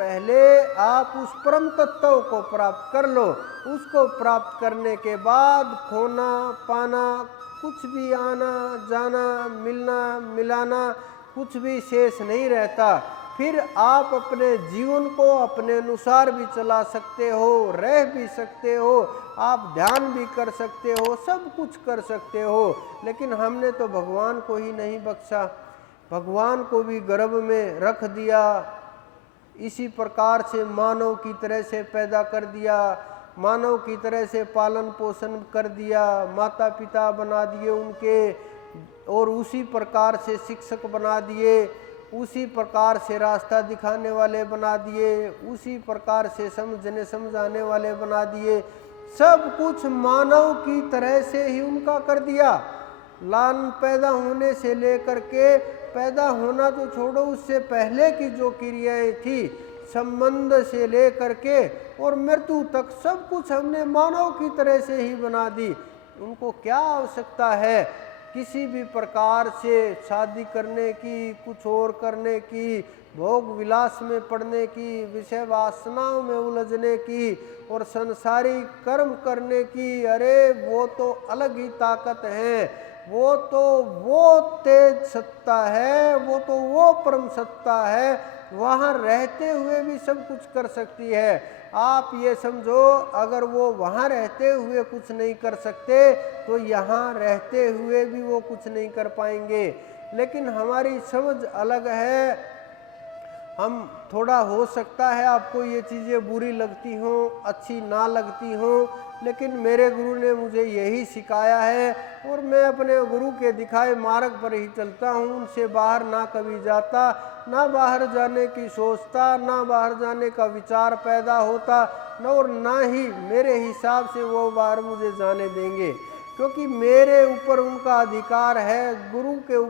पहले आप उस परम तत्व को प्राप्त कर लो। उसको प्राप्त करने के बाद खोना पाना, कुछ भी आना जाना, मिलना मिलाना, कुछ भी शेष नहीं रहता। फिर आप अपने जीवन को अपने अनुसार भी चला सकते हो, रह भी सकते हो, आप ध्यान भी कर सकते हो, सब कुछ कर सकते हो। लेकिन हमने तो भगवान को ही नहीं बख्शा, भगवान को भी गर्भ में रख दिया, इसी प्रकार से मानव की तरह से पैदा कर दिया, मानव की तरह से पालन पोषण कर दिया, माता पिता बना दिए उनके, और उसी प्रकार से शिक्षक बना दिए, उसी प्रकार से रास्ता दिखाने वाले बना दिए, उसी प्रकार से समझने समझाने वाले बना दिए। सब कुछ मानव की तरह से ही उनका कर दिया। लान पैदा होने से लेकर के, पैदा होना तो छोड़ो, उससे पहले की जो क्रियाएं थी, संबंध से लेकर के और मृत्यु तक, सब कुछ हमने मानव की तरह से ही बना दी। उनको क्या आवश्यकता है किसी भी प्रकार से शादी करने की, कुछ और करने की, भोग विलास में पड़ने की, विषय वासनाओं में उलझने की और संसारी कर्म करने की? अरे वो तो अलग ही ताकत है, वो तो वो तेज सत्ता है, वो तो वो परम सत्ता है, वहाँ रहते हुए भी सब कुछ कर सकती है। आप ये समझो, अगर वो वहाँ रहते हुए कुछ नहीं कर सकते तो यहाँ रहते हुए भी वो कुछ नहीं कर पाएंगे। लेकिन हमारी समझ अलग है। हम थोड़ा, हो सकता है आपको ये चीज़ें बुरी लगती हों, अच्छी ना लगती हों, लेकिन मेरे गुरु ने मुझे यही सिखाया है और मैं अपने गुरु के दिखाए मार्ग पर ही चलता हूँ। उनसे बाहर ना कभी जाता, ना बाहर जाने की सोचता, ना बाहर जाने का विचार पैदा होता, न और ना ही मेरे हिसाब से वो बाहर मुझे जाने देंगे, क्योंकि मेरे ऊपर उनका अधिकार है। गुरु के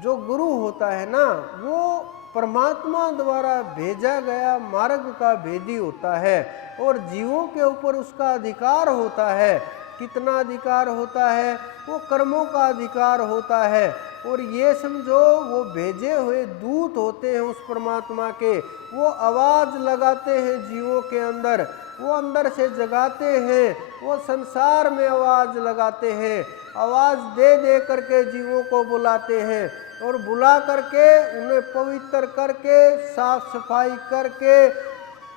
जो गुरु होता है ना, वो परमात्मा द्वारा भेजा गया मार्ग का भेदी होता है और जीवों के ऊपर उसका अधिकार होता है। कितना अधिकार होता है? वो कर्मों का अधिकार होता है। और ये समझो, वो भेजे हुए दूत होते हैं उस परमात्मा के, वो आवाज लगाते हैं जीवों के अंदर, वो अंदर से जगाते हैं, वो संसार में आवाज लगाते हैं, आवाज दे दे करके जीवों को बुलाते हैं और बुला करके उन्हें पवित्र करके, साफ सफाई करके,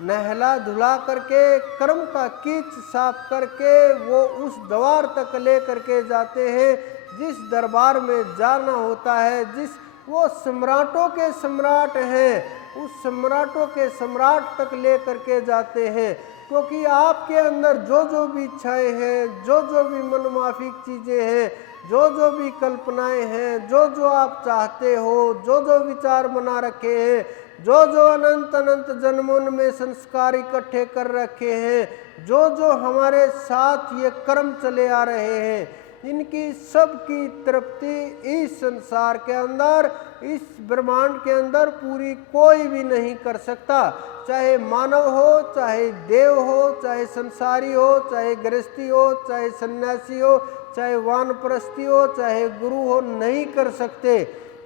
नहला धुला करके, कर्म का कीच साफ करके वो उस द्वार तक ले करके जाते हैं जिस दरबार में जाना होता है। जिस वो सम्राटों के सम्राट हैं, उस सम्राटों के सम्राट तक ले करके जाते हैं। क्योंकि आपके अंदर जो जो भी इच्छाएं हैं, जो जो भी मनमाफिक चीज़ें हैं, जो जो भी कल्पनाएं हैं, जो जो आप चाहते हो, जो जो विचार बना रखे हैं, जो जो अनंत अनंत जन्मों में संस्कार इकट्ठे कर रखे हैं, जो जो हमारे साथ ये कर्म चले आ रहे हैं, इनकी सब की तृप्ति इस संसार के अंदर, इस ब्रह्मांड के अंदर पूरी कोई भी नहीं कर सकता। चाहे मानव हो, चाहे देव हो, चाहे संसारी हो, चाहे गृहस्थी हो, चाहे सन्यासी हो, चाहे वानप्रस्थी हो, चाहे गुरु हो, नहीं कर सकते।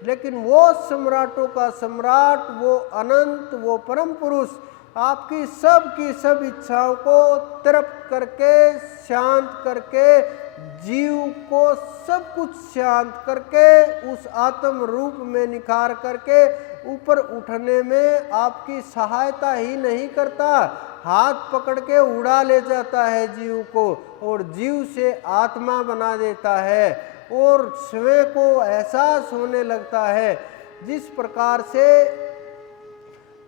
लेकिन वो सम्राटों का सम्राट, वो अनंत, वो परम पुरुष आपकी सब इच्छाओं को तृप्त करके, शांत करके, जीव को सब कुछ शांत करके, उस आत्म रूप में निखार करके ऊपर उठने में आपकी सहायता ही नहीं करता, हाथ पकड़ के उड़ा ले जाता है जीव को और जीव से आत्मा बना देता है और स्वयं को एहसास होने लगता है। जिस प्रकार से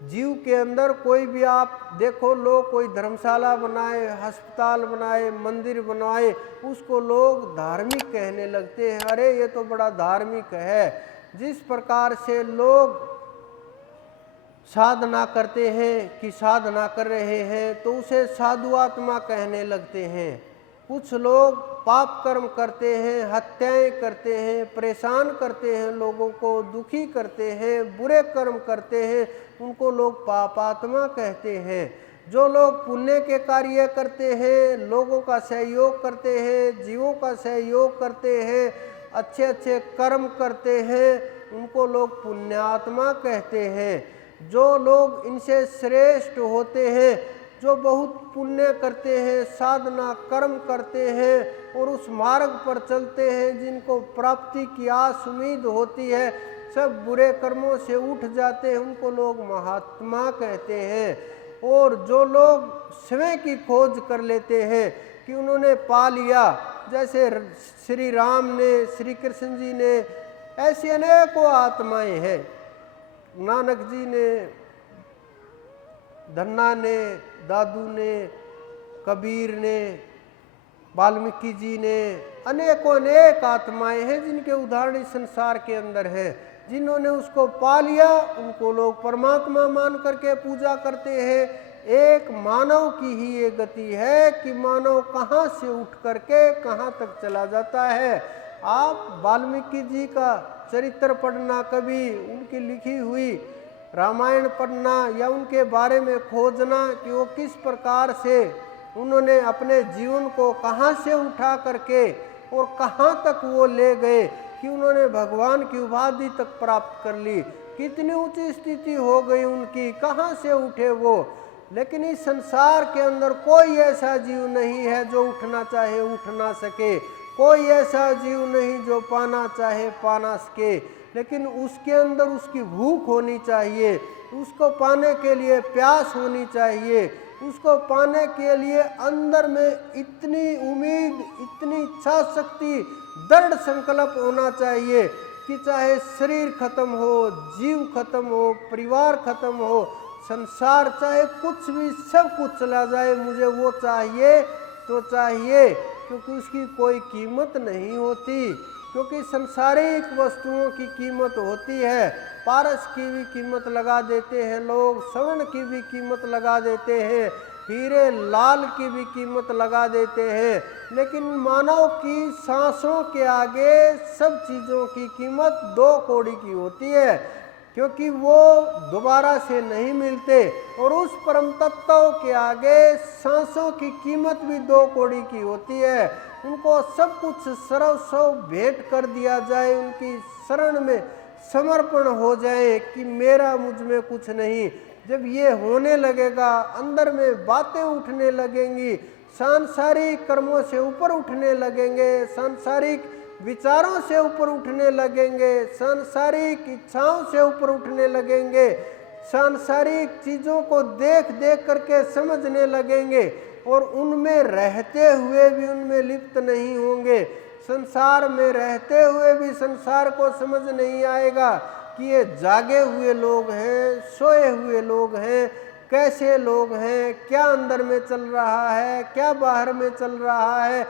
जीव के अंदर कोई भी आप देखो, लोग कोई धर्मशाला बनाए, अस्पताल बनाए, मंदिर बनवाए, उसको लोग धार्मिक कहने लगते हैं। अरे ये तो बड़ा धार्मिक है। जिस प्रकार से लोग साधना करते हैं कि साधना कर रहे हैं तो उसे साधु आत्मा कहने लगते हैं। कुछ लोग पाप कर्म करते हैं, हत्याएं करते हैं, परेशान करते हैं, लोगों को दुखी करते हैं, बुरे कर्म करते हैं, उनको लोग पापात्मा कहते हैं। जो लोग पुण्य के कार्य करते हैं, लोगों का सहयोग करते हैं, जीवों का सहयोग करते हैं, अच्छे अच्छे कर्म करते हैं, उनको लोग पुण्यात्मा कहते हैं। जो लोग इनसे श्रेष्ठ होते हैं, जो बहुत पुण्य करते हैं, साधना कर्म करते हैं और उस मार्ग पर चलते हैं, जिनको प्राप्ति की आस उम्मीद होती है, सब बुरे कर्मों से उठ जाते हैं, उनको लोग महात्मा कहते हैं। और जो लोग स्वयं की खोज कर लेते हैं कि उन्होंने पा लिया, जैसे श्री राम ने, श्री कृष्ण जी ने, ऐसी अनेकों आत्माएं हैं, नानक जी ने, धन्ना ने, दादू ने, कबीर ने, वाल्मीकि जी ने, अनेकों अनेक आत्माएं हैं जिनके उदाहरण इस संसार के अंदर है। जिन्होंने उसको पा लिया उनको लोग परमात्मा मान करके पूजा करते हैं। एक मानव की ही ये गति है कि मानव कहाँ से उठ करके कहाँ तक चला जाता है। आप वाल्मीकि जी का चरित्र पढ़ना, कभी उनकी लिखी हुई रामायण पढ़ना या उनके बारे में खोजना कि वो किस प्रकार से उन्होंने अपने जीवन को कहाँ से उठा करके और कहाँ तक वो ले गए कि उन्होंने भगवान की उपाधि तक प्राप्त कर ली, कितनी ऊंची स्थिति हो गई उनकी, कहाँ से उठे वो। लेकिन इस संसार के अंदर कोई ऐसा जीव नहीं है जो उठना चाहे उठ ना सके, कोई ऐसा जीव नहीं जो पाना चाहे पा ना सके, लेकिन उसके अंदर उसकी भूख होनी चाहिए, उसको पाने के लिए प्यास होनी चाहिए, उसको पाने के लिए अंदर में इतनी उम्मीद, इतनी इच्छा शक्ति, दृढ़ संकल्प होना चाहिए कि चाहे शरीर खत्म हो, जीव खत्म हो, परिवार खत्म हो, संसार चाहे कुछ भी, सब कुछ चला जाए, मुझे वो चाहिए तो चाहिए, क्योंकि उसकी कोई कीमत नहीं होती। क्योंकि संसारिक वस्तुओं की कीमत होती है, पारस की भी कीमत लगा देते हैं लोग, स्वर्ण की भी कीमत लगा देते हैं, हीरे लाल की भी कीमत लगा देते हैं, लेकिन मानव की सांसों के आगे सब चीज़ों की कीमत 2 कौड़ी की होती है, क्योंकि वो दोबारा से नहीं मिलते। और उस परम तत्व के आगे सांसों की कीमत भी 2 कौड़ी की होती है। उनको सब कुछ सर्वस्व भेंट कर दिया जाए, उनकी शरण में समर्पण हो जाए कि मेरा मुझ में कुछ नहीं। जब ये होने लगेगा, अंदर में बातें उठने लगेंगी, सांसारिक कर्मों से ऊपर उठने लगेंगे, सांसारिक विचारों से ऊपर उठने लगेंगे, सांसारिक इच्छाओं से ऊपर उठने लगेंगे, सांसारिक चीज़ों को देख देख करके समझने लगेंगे और उनमें रहते हुए भी उनमें लिप्त नहीं होंगे। संसार में रहते हुए भी संसार को समझ नहीं आएगा कि ये जागे हुए लोग हैं, सोए हुए लोग हैं, कैसे लोग हैं, क्या अंदर में चल रहा है, क्या बाहर में चल रहा है।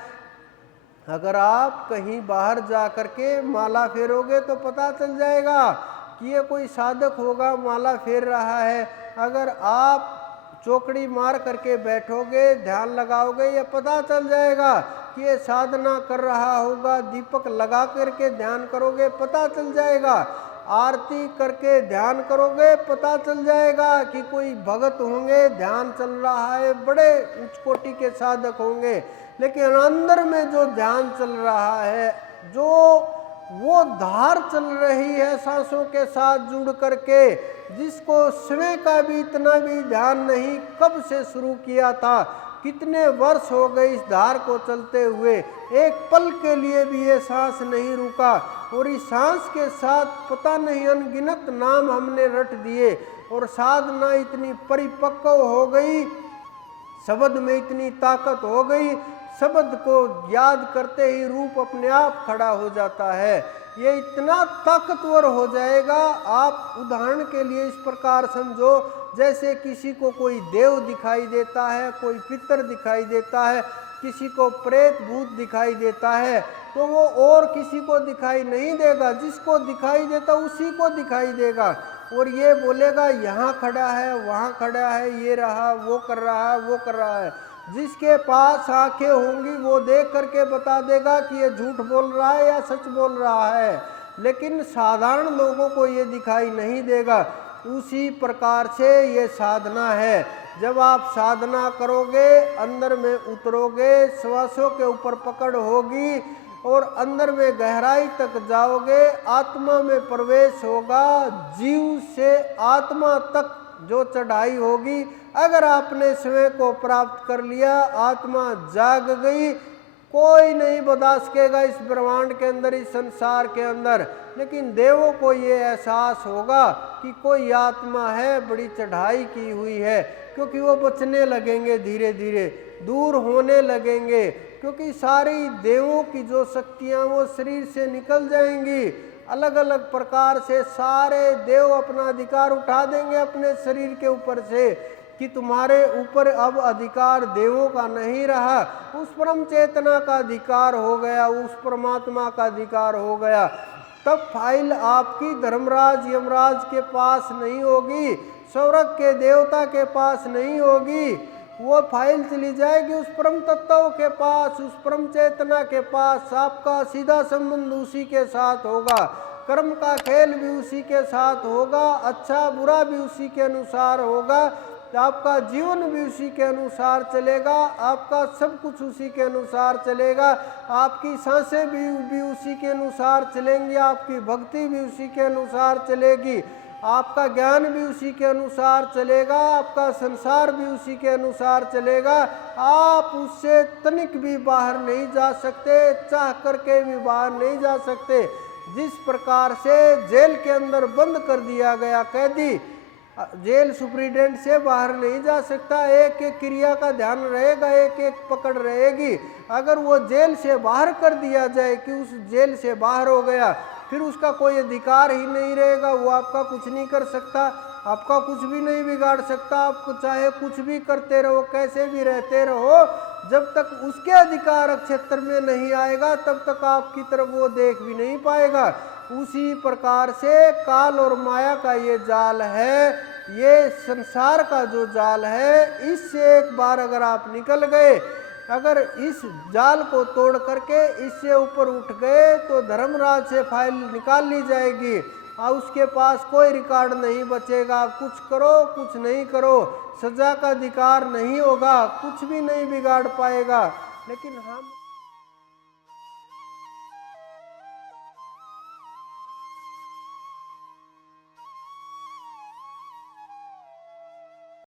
अगर आप कहीं बाहर जा करके माला फेरोगे तो पता चल जाएगा कि ये कोई साधक होगा, माला फेर रहा है। अगर आप चौकड़ी मार करके बैठोगे, ध्यान लगाओगे, ये पता चल जाएगा कि ये साधना कर रहा होगा। दीपक लगा करके ध्यान करोगे, पता चल जाएगा। आरती करके ध्यान करोगे, पता चल जाएगा कि कोई भगत होंगे, ध्यान चल रहा है, बड़े उच्च कोटि के साधक होंगे। लेकिन अंदर में जो ध्यान चल रहा है, जो वो धार चल रही है सांसों के साथ जुड़ करके, जिसको स्वयं का भी इतना भी ध्यान नहीं, कब से शुरू किया था, कितने वर्ष हो गए इस धार को चलते हुए, एक पल के लिए भी ये सांस नहीं रुका। और इस सांस के साथ पता नहीं अनगिनत नाम हमने रट दिए और साधना इतनी परिपक्व हो गई, शब्द में इतनी ताकत हो गई, शब्द को याद करते ही रूप अपने आप खड़ा हो जाता है। ये इतना ताकतवर हो जाएगा। आप उदाहरण के लिए इस प्रकार समझो, जैसे किसी को कोई देव दिखाई देता है, कोई पितर दिखाई देता है, किसी को प्रेत भूत दिखाई देता है, तो वो और किसी को दिखाई नहीं देगा, जिसको दिखाई देता उसी को दिखाई देगा। और ये बोलेगा यहाँ खड़ा है, वहाँ खड़ा है, ये रहा, वो कर रहा है, वो कर रहा है। जिसके पास आंखें होंगी वो देख करके बता देगा कि ये झूठ बोल रहा है या सच बोल रहा है, लेकिन साधारण लोगों को ये दिखाई नहीं देगा। उसी प्रकार से ये साधना है। जब आप साधना करोगे, अंदर में उतरोगे, श्वासों के ऊपर पकड़ होगी और अंदर में गहराई तक जाओगे, आत्मा में प्रवेश होगा, जीव से आत्मा तक जो चढ़ाई होगी, अगर आपने स्वयं को प्राप्त कर लिया, आत्मा जाग गई, कोई नहीं बता सकेगा इस ब्रह्मांड के अंदर, इस संसार के अंदर। लेकिन देवों को ये एहसास होगा कि कोई आत्मा है, बड़ी चढ़ाई की हुई है, क्योंकि वो बचने लगेंगे, धीरे धीरे दूर होने लगेंगे, क्योंकि सारी देवों की जो शक्तियाँ वो शरीर से निकल जाएंगी। अलग अलग प्रकार से सारे देव अपना अधिकार उठा देंगे अपने शरीर के ऊपर से, कि तुम्हारे ऊपर अब अधिकार देवों का नहीं रहा, उस परम चेतना का अधिकार हो गया, उस परमात्मा का अधिकार हो गया। तब फाइल आपकी धर्मराज यमराज के पास नहीं होगी, स्वर्ग के देवता के पास नहीं होगी, वो फाइल चली जाएगी उस परम तत्व के पास, उस परम चेतना के पास। आपका सीधा संबंध उसी के साथ होगा, कर्म का खेल भी उसी के साथ होगा, अच्छा बुरा भी उसी के अनुसार होगा, आपका जीवन भी उसी के अनुसार चलेगा, आपका सब कुछ उसी के अनुसार चलेगा, आपकी सांसें भी उसी के अनुसार चलेंगी, आपकी भक्ति भी उसी के अनुसार चलेगी, आपका ज्ञान भी उसी के अनुसार चलेगा, आपका संसार भी उसी के अनुसार चलेगा। आप उससे तनिक भी बाहर नहीं जा सकते, चाह करके भी बाहर नहीं जा सकते। जिस प्रकार से जेल के अंदर बंद कर दिया गया कैदी, जेल सुप्रीडेंट से बाहर नहीं जा सकता, एक एक क्रिया का ध्यान रहेगा, एक एक पकड़ रहेगी। अगर वो जेल से बाहर कर दिया जाए कि उस जेल से बाहर हो गया, फिर उसका कोई अधिकार ही नहीं रहेगा, वो आपका कुछ नहीं कर सकता, आपका कुछ भी नहीं बिगाड़ सकता, आपको चाहे कुछ भी करते रहो, कैसे भी रहते रहो, जब तक उसके अधिकार क्षेत्र में नहीं आएगा तब तक आपकी तरफ वो देख भी नहीं पाएगा। उसी प्रकार से काल और माया का ये जाल है, ये संसार का जो जाल है, इससे एक बार अगर आप निकल गए, अगर इस जाल को तोड़ करके इससे ऊपर उठ गए तो धर्मराज से फाइल निकाल ली जाएगी और उसके पास कोई रिकॉर्ड नहीं बचेगा। कुछ करो कुछ नहीं करो, सजा का अधिकार नहीं होगा, कुछ भी नहीं बिगाड़ पाएगा। लेकिन हम